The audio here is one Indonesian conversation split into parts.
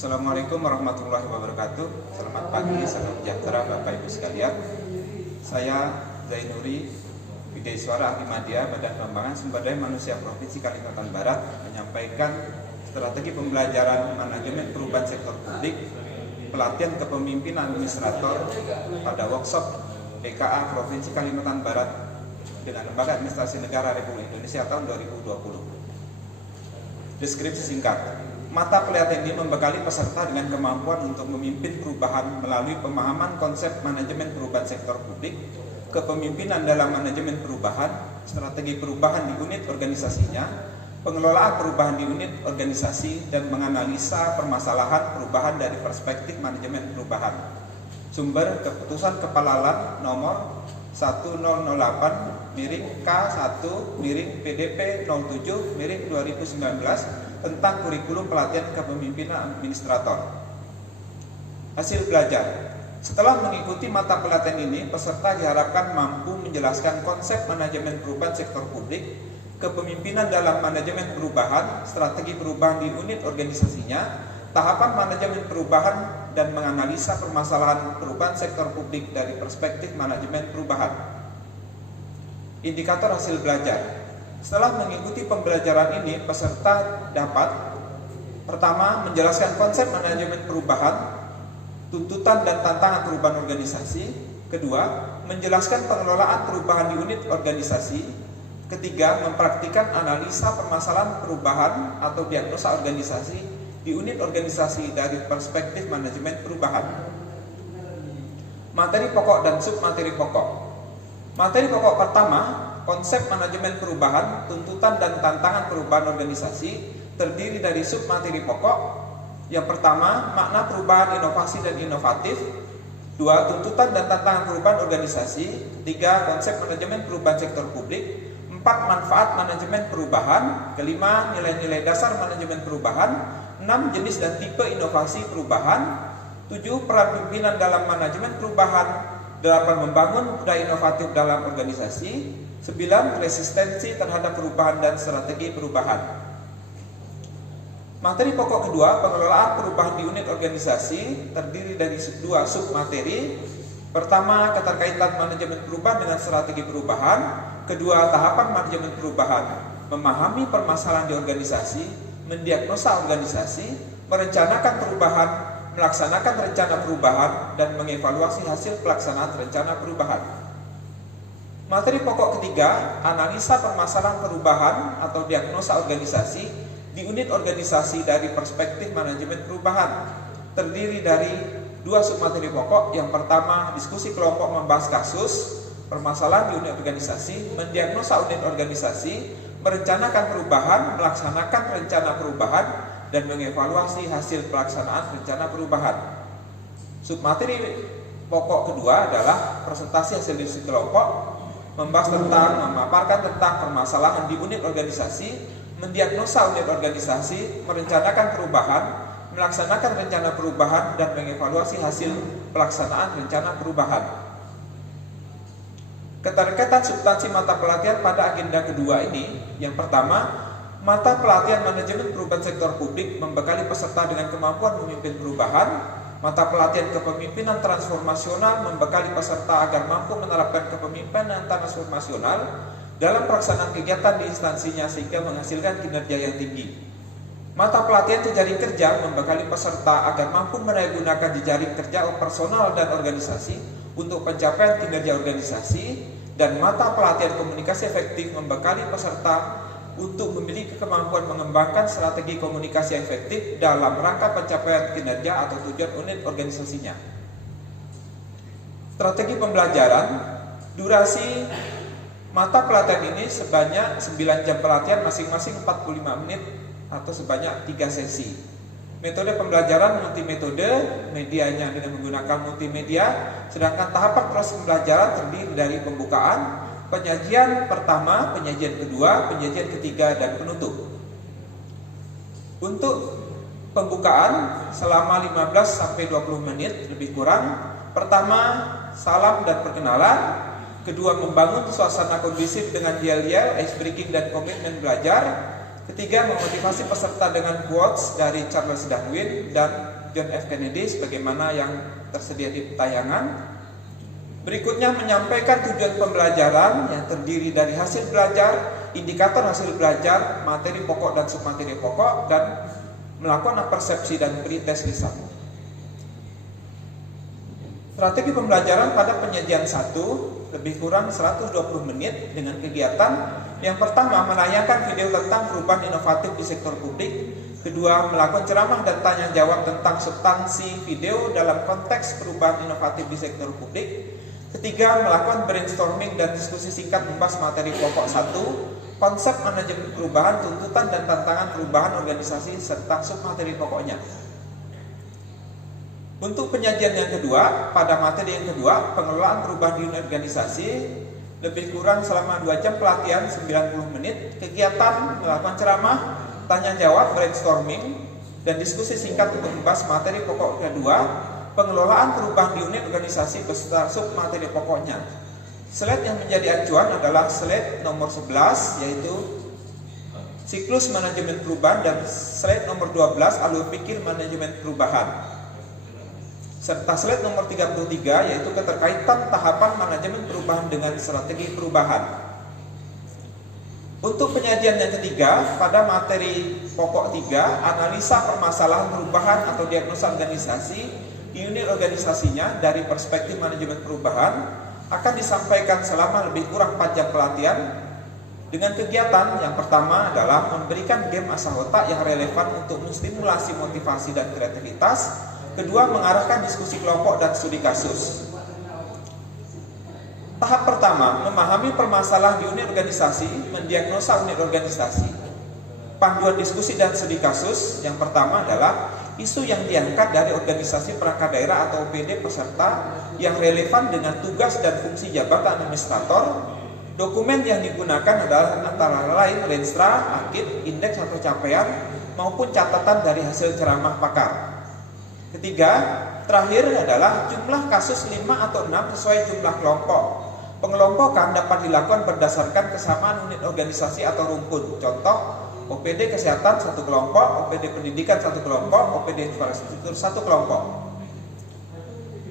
Assalamualaikum warahmatullahi wabarakatuh. Selamat pagi, salam sejahtera Bapak Ibu sekalian. Saya Zainuri Wideiswara Ahli Madya Badan Pengembangan Sumber Daya Manusia Provinsi Kalimantan Barat menyampaikan strategi pembelajaran manajemen perubahan sektor publik, pelatihan kepemimpinan administrator pada workshop PKA Provinsi Kalimantan Barat dengan Lembaga Administrasi Negara Republik Indonesia tahun 2020. Deskripsi singkat. Mata pelatihan ini membekali peserta dengan kemampuan untuk memimpin perubahan melalui pemahaman konsep manajemen perubahan sektor publik, kepemimpinan dalam manajemen perubahan, strategi perubahan di unit organisasinya, pengelolaan perubahan di unit organisasi, dan menganalisa permasalahan perubahan dari perspektif manajemen perubahan. Sumber keputusan Kepala LAN nomor 1008-K1-PDP 07-2019 tentang kurikulum pelatihan kepemimpinan administrator. Hasil belajar. Setelah mengikuti mata pelatihan ini, peserta diharapkan mampu menjelaskan konsep manajemen perubahan sektor publik, kepemimpinan dalam manajemen perubahan, strategi perubahan di unit organisasinya, tahapan manajemen perubahan, dan menganalisa permasalahan perubahan sektor publik dari perspektif manajemen perubahan. Indikator hasil belajar. Setelah mengikuti pembelajaran ini, peserta dapat pertama, menjelaskan konsep manajemen perubahan, tuntutan dan tantangan perubahan organisasi. Kedua, menjelaskan pengelolaan perubahan di unit organisasi. Ketiga, mempraktikkan analisa permasalahan perubahan atau diagnosa organisasi di unit organisasi dari perspektif manajemen perubahan. Materi pokok dan submateri pokok. Materi pokok pertama, konsep manajemen perubahan, tuntutan dan tantangan perubahan organisasi, terdiri dari submateri pokok. Yang pertama, makna perubahan inovasi dan inovatif. Dua, tuntutan dan tantangan perubahan organisasi. Tiga, konsep manajemen perubahan sektor publik. Empat, manfaat manajemen perubahan. Kelima, nilai-nilai dasar manajemen perubahan. Enam, jenis dan tipe inovasi perubahan. Tujuh, peran pimpinan dalam manajemen perubahan. Delapan, membangun budaya inovatif dalam organisasi. 9. Resistensi terhadap perubahan dan strategi perubahan. Materi pokok kedua, pengelolaan perubahan di unit organisasi, terdiri dari dua submateri. Pertama, keterkaitan manajemen perubahan dengan strategi perubahan. Kedua, tahapan manajemen perubahan, memahami permasalahan di organisasi, mendiagnosa organisasi, merencanakan perubahan, melaksanakan rencana perubahan, dan mengevaluasi hasil pelaksanaan rencana perubahan. Materi pokok ketiga, analisa permasalahan perubahan atau diagnosa organisasi di unit organisasi dari perspektif manajemen perubahan, terdiri dari dua submateri pokok. Yang pertama, diskusi kelompok membahas kasus, permasalahan di unit organisasi, mendiagnosa unit organisasi, merencanakan perubahan, melaksanakan rencana perubahan, dan mengevaluasi hasil pelaksanaan rencana perubahan. Submateri pokok kedua adalah presentasi hasil diskusi kelompok, membahas tentang, memaparkan tentang permasalahan di unit organisasi, mendiagnosa unit organisasi, merencanakan perubahan, melaksanakan rencana perubahan, dan mengevaluasi hasil pelaksanaan rencana perubahan. Keterkaitan substansi mata pelatihan pada agenda kedua ini, yang pertama, mata pelatihan manajemen perubahan sektor publik membekali peserta dengan kemampuan memimpin perubahan. Mata pelatihan kepemimpinan transformasional membekali peserta agar mampu menerapkan kepemimpinan transformasional dalam pelaksanaan kegiatan di instansinya sehingga menghasilkan kinerja yang tinggi. Mata pelatihan jejaring kerja membekali peserta agar mampu menggunakan jejaring kerja personal dan organisasi untuk pencapaian kinerja organisasi. Dan mata pelatihan komunikasi efektif membekali peserta untuk memiliki kemampuan mengembangkan strategi komunikasi yang efektif dalam rangka pencapaian kinerja atau tujuan unit organisasinya. Strategi pembelajaran. Durasi mata pelatihan ini sebanyak 9 jam pelatihan, masing-masing 45 menit atau sebanyak 3 sesi. Metode pembelajaran multimetode, medianya dengan menggunakan multimedia, sedangkan tahapan proses pembelajaran terdiri dari pembukaan, penyajian pertama, penyajian kedua, penyajian ketiga, dan penutup. Untuk pembukaan selama 15-20 menit lebih kurang. Pertama, salam dan perkenalan. Kedua, membangun suasana kondusif dengan yel-yel, ice breaking, dan komitmen belajar. Ketiga, memotivasi peserta dengan quotes dari Charles Darwin dan John F. Kennedy sebagaimana yang tersedia di tayangan. Berikutnya, menyampaikan tujuan pembelajaran yang terdiri dari hasil belajar, indikator hasil belajar, materi pokok dan submateri pokok, dan melakukan persepsi dan pretest lisan. Strategi pembelajaran pada penyajian 1 lebih kurang 120 menit dengan kegiatan yang pertama menayangkan video tentang perubahan inovatif di sektor publik, kedua melakukan ceramah dan tanya jawab tentang substansi video dalam konteks perubahan inovatif di sektor publik, ketiga melakukan brainstorming dan diskusi singkat membahas materi pokok 1, konsep manajemen perubahan, tuntutan dan tantangan perubahan organisasi serta submateri pokoknya. Untuk penyajian yang kedua, pada materi yang kedua, pengelolaan perubahan di unit organisasi, lebih kurang selama 2 jam pelatihan 90 menit, kegiatan melakukan ceramah, tanya jawab, brainstorming, dan diskusi singkat untuk membahas materi pokok kedua, pengelolaan perubahan di unit organisasi beserta submateri pokoknya. Slide yang menjadi acuan adalah slide nomor 11, yaitu siklus manajemen perubahan, dan slide nomor 12, alur pikir manajemen perubahan. Serta slide nomor 33, yaitu keterkaitan tahapan manajemen perubahan dengan strategi perubahan. Untuk penyajian yang ketiga, pada materi pokok 3, analisa permasalahan perubahan atau diagnosa organisasi di unit organisasinya dari perspektif manajemen perubahan, akan disampaikan selama lebih kurang 4 jam pelatihan dengan kegiatan yang pertama adalah memberikan game asah otak yang relevan untuk menstimulasi motivasi dan kreativitas. Kedua, mengarahkan diskusi kelompok dan studi kasus. Tahap pertama, memahami permasalahan di unit organisasi, mendiagnosa unit organisasi. Panduan diskusi dan studi kasus yang pertama adalah isu yang diangkat dari organisasi perangkat daerah atau OPD peserta yang relevan dengan tugas dan fungsi jabatan administrator. Dokumen yang digunakan adalah antara lain renstra, akid, indeks atau capaian, maupun catatan dari hasil ceramah pakar. Ketiga, terakhir adalah jumlah kasus 5 atau 6 sesuai jumlah kelompok. Pengelompokan dapat dilakukan berdasarkan kesamaan unit organisasi atau rumpun. Contoh, OPD kesehatan 1 kelompok, OPD pendidikan 1 kelompok, OPD infrastruktur 1 kelompok.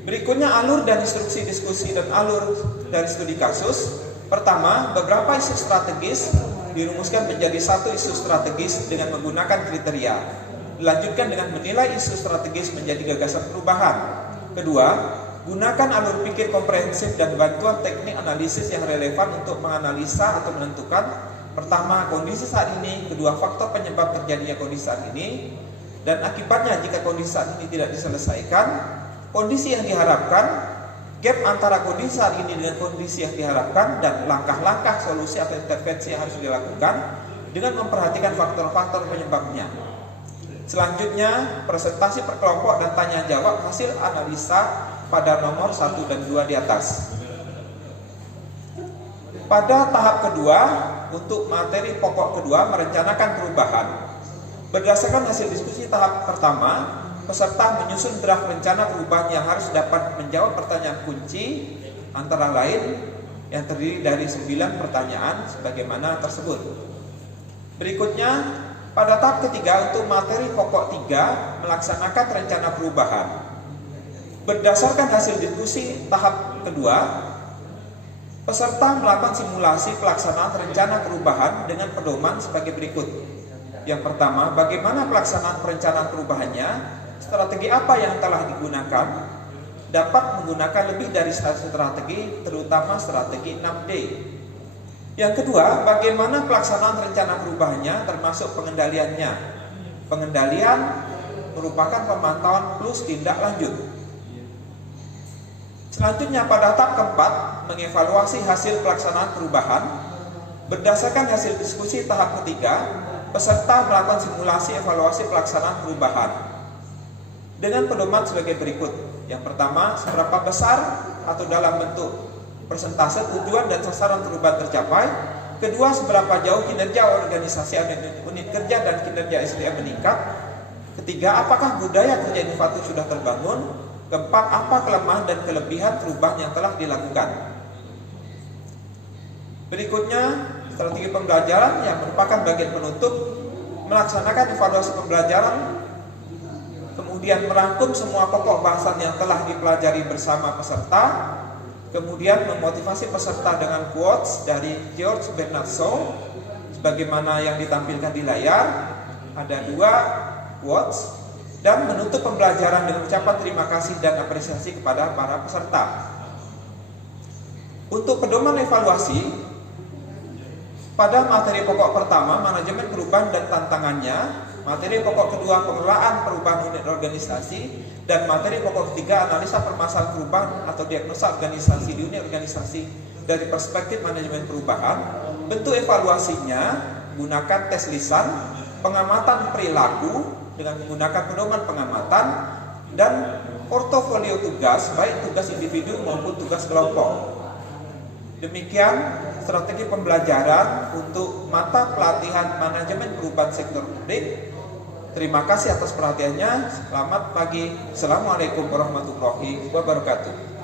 Berikutnya alur dan instruksi diskusi dan alur dari studi kasus. Pertama, beberapa isu strategis dirumuskan menjadi 1 isu strategis dengan menggunakan kriteria. Dilanjutkan dengan menilai isu strategis menjadi gagasan perubahan. Kedua, gunakan alur pikir komprehensif dan bantuan teknik analisis yang relevan untuk menganalisa atau menentukan pertama, kondisi saat ini, kedua, faktor penyebab terjadinya kondisi saat ini, dan akibatnya jika kondisi saat ini tidak diselesaikan, kondisi yang diharapkan, gap antara kondisi saat ini dengan kondisi yang diharapkan, dan langkah-langkah solusi atau intervensi yang harus dilakukan dengan memperhatikan faktor-faktor penyebabnya. Selanjutnya, presentasi per kelompok dan tanya jawab hasil analisa pada nomor 1 dan 2 di atas. Pada tahap kedua, untuk materi pokok kedua, merencanakan perubahan. Berdasarkan hasil diskusi tahap pertama, peserta menyusun draft rencana perubahan yang harus dapat menjawab pertanyaan kunci, antara lain yang terdiri dari 9 pertanyaan sebagaimana tersebut. Berikutnya, pada tahap ketiga untuk materi pokok 3, melaksanakan rencana perubahan. Berdasarkan hasil diskusi tahap kedua, peserta melakukan simulasi pelaksanaan rencana perubahan dengan pedoman sebagai berikut. Yang pertama, bagaimana pelaksanaan perencanaan perubahannya, strategi apa yang telah digunakan, dapat menggunakan lebih dari satu strategi, terutama strategi 6D. Yang kedua, bagaimana pelaksanaan rencana perubahannya termasuk pengendaliannya. Pengendalian merupakan pemantauan plus tindak lanjut. Selanjutnya pada tahap keempat, mengevaluasi hasil pelaksanaan perubahan. Berdasarkan hasil diskusi tahap ketiga, peserta melakukan simulasi evaluasi pelaksanaan perubahan dengan pedoman sebagai berikut. Yang pertama, seberapa besar atau dalam bentuk persentase tujuan dan sasaran perubahan tercapai. Kedua, seberapa jauh kinerja organisasi unit kerja dan kinerja SDM meningkat. Ketiga, apakah budaya kerja inovatif sudah terbangun. Keempat, apa kelemahan dan kelebihan perubahan yang telah dilakukan. Berikutnya, strategi pembelajaran yang merupakan bagian penutup melaksanakan evaluasi pembelajaran, kemudian merangkum semua pokok bahasan yang telah dipelajari bersama peserta, kemudian memotivasi peserta dengan quotes dari George Bernard Shaw sebagaimana yang ditampilkan di layar. Ada 2 quotes, dan menutup pembelajaran dengan ucapan terima kasih dan apresiasi kepada para peserta. Untuk pedoman evaluasi, pada materi pokok pertama manajemen perubahan dan tantangannya, materi pokok kedua pengelolaan perubahan unit organisasi, dan materi pokok ketiga analisa permasalahan perubahan atau diagnosa organisasi di unit organisasi dari perspektif manajemen perubahan. Bentuk evaluasinya gunakan tes lisan, pengamatan perilaku dengan menggunakan pedoman pengamatan, dan portofolio tugas baik tugas individu maupun tugas kelompok. Demikian strategi pembelajaran untuk mata pelatihan manajemen perubahan sektor publik. Terima kasih atas perhatiannya. Selamat pagi. Assalamualaikum warahmatullahi wabarakatuh.